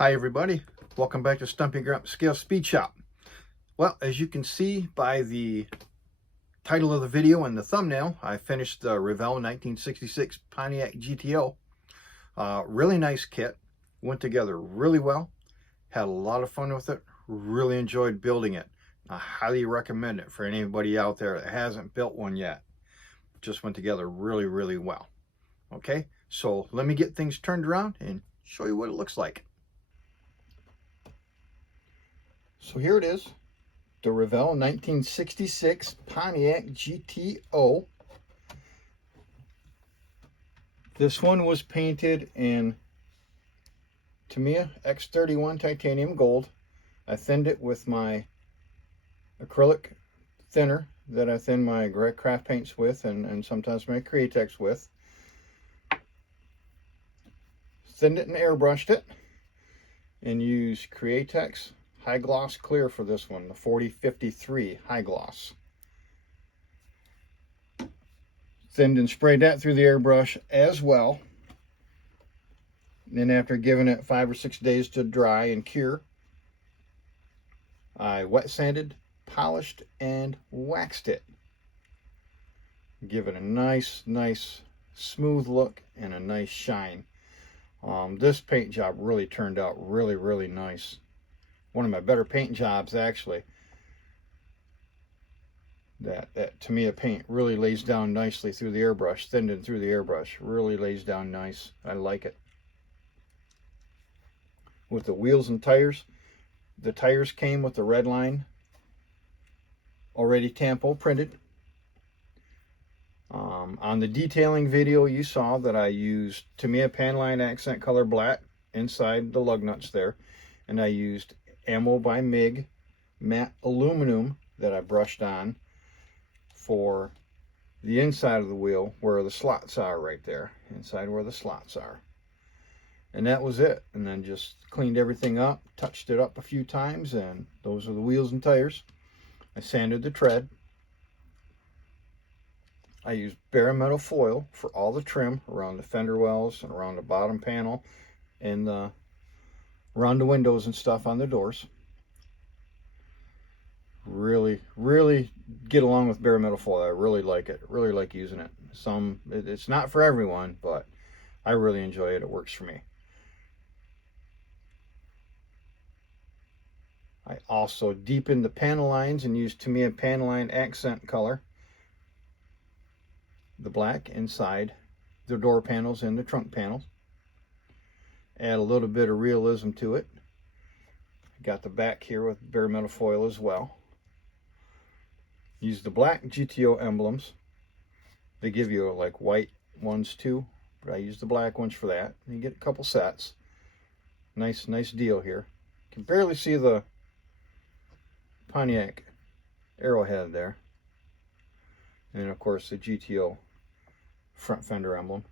Hi everybody, welcome back to Stumpy Grump Scale Speed Shop. Well, as you can see by the title of the video and the thumbnail, I finished the Revell 1966 Pontiac GTO. Really nice kit, went together really well, had a lot of fun with it, really enjoyed building it. I highly recommend it for anybody out there that hasn't built one yet. Just went together really well. Okay, so let me get things turned around and show you what it looks like. So here it is, the Revell 1966 Pontiac GTO. This one was painted in Tamiya X31 titanium gold. I thinned it with my acrylic thinner that I thin my craft paints with and sometimes my Createx with. Thinned it and airbrushed it and used Createx High Gloss Clear for this one, the 4053 High Gloss. Thinned and sprayed that through the airbrush as well. Then after giving it 5 or 6 days to dry and cure, I wet sanded, polished, and waxed it. Give it a nice smooth look and a nice shine. This paint job really turned out really nice. One of my better paint jobs, actually. That Tamiya paint really lays down nicely through the airbrush, thinned and through the airbrush. Really lays down nice. I like it. With the wheels and tires, the tires came with the red line already tampo printed. On the detailing video, you saw that I used Tamiya Panline Accent Color Black inside the lug nuts there, and I used Ammo by MIG matte aluminum that I brushed on for the inside of the wheel where the slots are, right there, inside where the slots are. And that was it. And then just cleaned everything up, touched it up a few times, and those are the wheels and tires. I sanded the tread. I used bare metal foil for all the trim around the fender wells and around the bottom panel and around the windows and stuff on the doors. Really get along with bare metal foil. I really like it. Really like using it. It's not for everyone, but I really enjoy it. It works for me. I also deepened the panel lines and used Tamiya Panline Accent Color, the black inside the door panels and the trunk panels. Add a little bit of realism to it. Got the back here with bare metal foil as well. Use the black GTO emblems. They give you like white ones too, but I use the black ones for that. You get a couple sets. Nice deal here. Can barely see the Pontiac arrowhead there. And of course the GTO front fender emblem.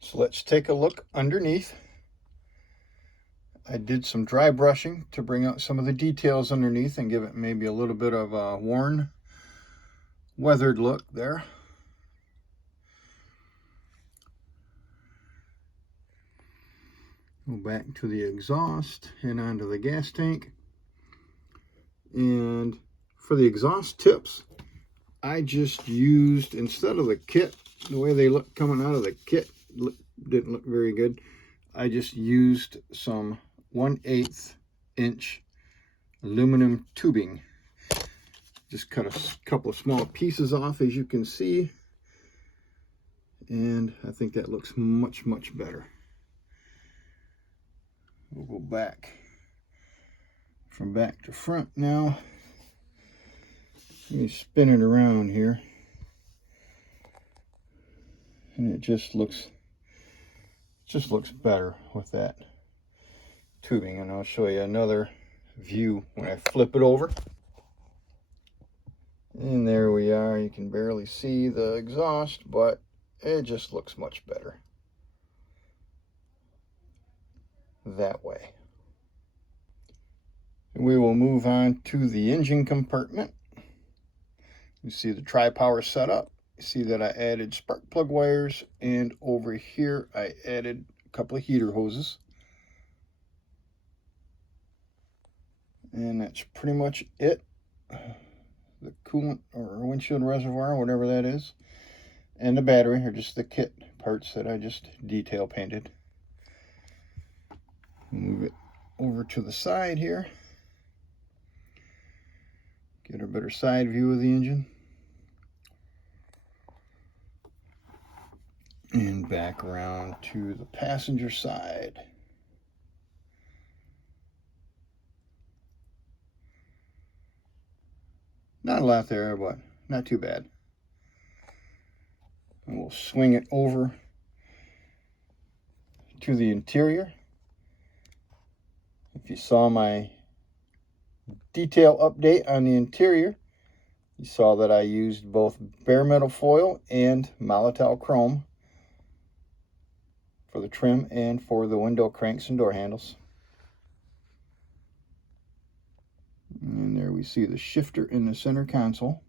So let's take a look underneath. I did some dry brushing to bring out some of the details underneath and give it maybe a little bit of a worn, weathered look there. Go back to the exhaust and onto the gas tank. And for the exhaust tips, I just used, instead of the kit, the way they look coming out of the kit didn't look very good. I just used some 1/8 inch aluminum tubing. Just cut a couple of small pieces off, as you can see. And I think that looks much better. We'll go back from back to front now. Let me spin it around here. And it just looks better with that tubing. And I'll show you another view when I flip it over. And there we are. You can barely see the exhaust, but it just looks much better. that way. We will move on to the engine compartment. You see the tri-power setup. You see that I added spark plug wires, and over here I added a couple of heater hoses. And that's pretty much it. The coolant or windshield reservoir, whatever that is, and the battery are just the kit parts that I just detail painted. Move it over to the side here. Get a better side view of the engine. And back around to the passenger side. Not a lot there, but not too bad. And we'll swing it over to the interior. If you saw my detail update on the interior, you saw that I used both bare metal foil and Molotow chrome for the trim and for the window cranks and door handles. And there we see the shifter in the center console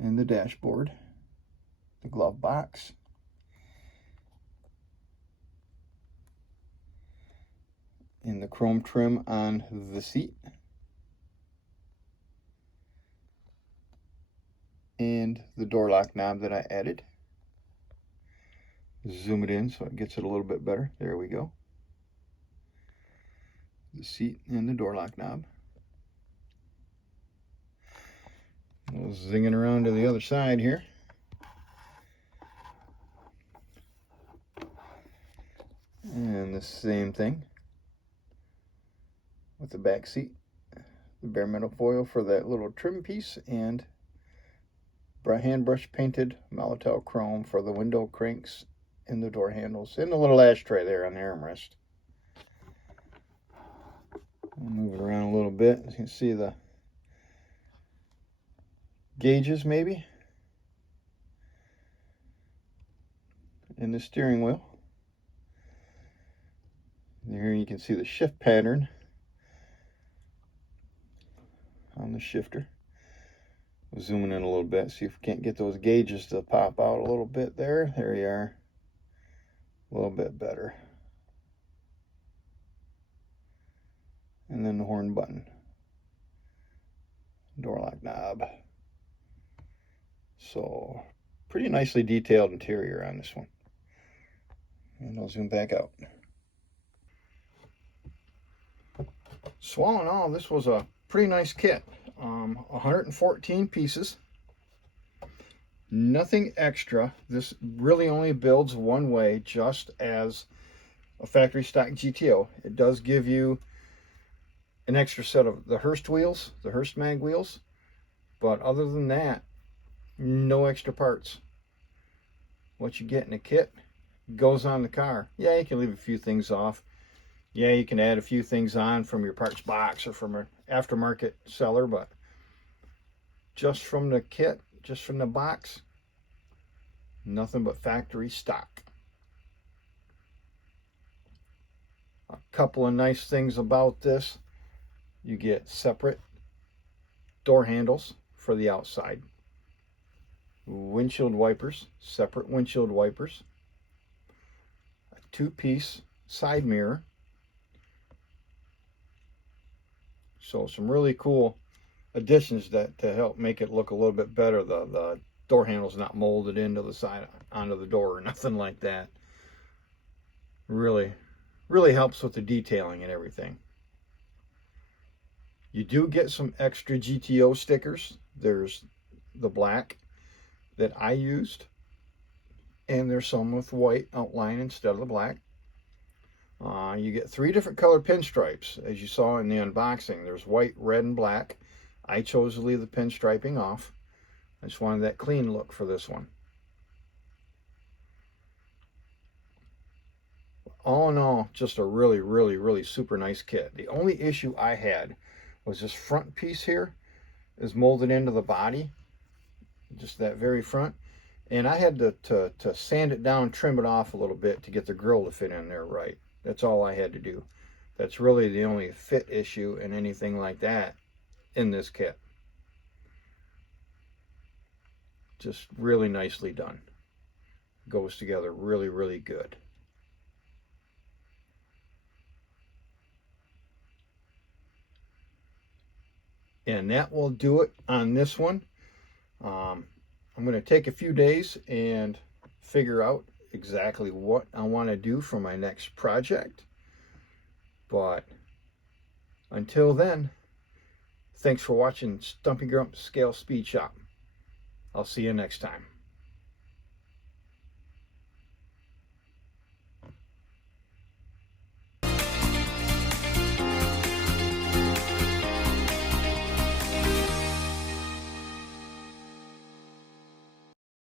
and the dashboard, the glove box, and the chrome trim on the seat, and the door lock knob that I added. Zoom it in so it gets it a little bit better. There we go. The seat and the door lock knob. We'll zing it around to the other side here. And the same thing with the back seat. The bare metal foil for that little trim piece, and hand brush painted Molotow chrome for the window cranks and the door handles, and the little ashtray there on the armrest. I'll move it around a little bit. You can see the gauges maybe in the steering wheel. And here you can see the shift pattern on the shifter. We'll zoom in a little bit, see if we can't get those gauges to pop out a little bit there. There you are. A little bit better. And then the horn button. Door lock knob. So, pretty nicely detailed interior on this one. And I'll zoom back out. So all in all, this was a pretty nice kit. 114 pieces. Nothing extra. This really only builds one way, just as a factory stock GTO. It does give you an extra set of the Hurst wheels, the Hurst mag wheels, but other than that, no extra parts. What you get in a kit goes on the car. Yeah, you can leave a few things off. Yeah, you can add a few things on from your parts box or from an aftermarket seller, but just from the kit, just from the box, nothing but factory stock. A couple of nice things about this: you get separate door handles for the outside, windshield wipers, separate windshield wipers, a two-piece side mirror. So some really cool additions that to help make it look a little bit better. The door handle's not molded into the side onto the door or nothing like that. Really helps with the detailing and everything. You do get some extra GTO stickers. There's the black that I used, and there's some with white outline instead of the black. You get 3 different color pinstripes, as you saw in the unboxing. There's white, red, and black. I chose to leave the pinstriping off. I just wanted that clean look for this one. All in all, just a really super nice kit. The only issue I had was this front piece here is molded into the body, just that very front, And I had to sand it down, trim it off a little bit to get the grill to fit in there right. That's all I had to do. That's really the only fit issue and anything like that in this kit. Just really nicely done. Goes together really, really good. And that will do it on this one. I'm going to take a few days and figure out exactly what I want to do for my next project. But until then, thanks for watching Stumpy Grump Scale Speed Shop. I'll see you next time.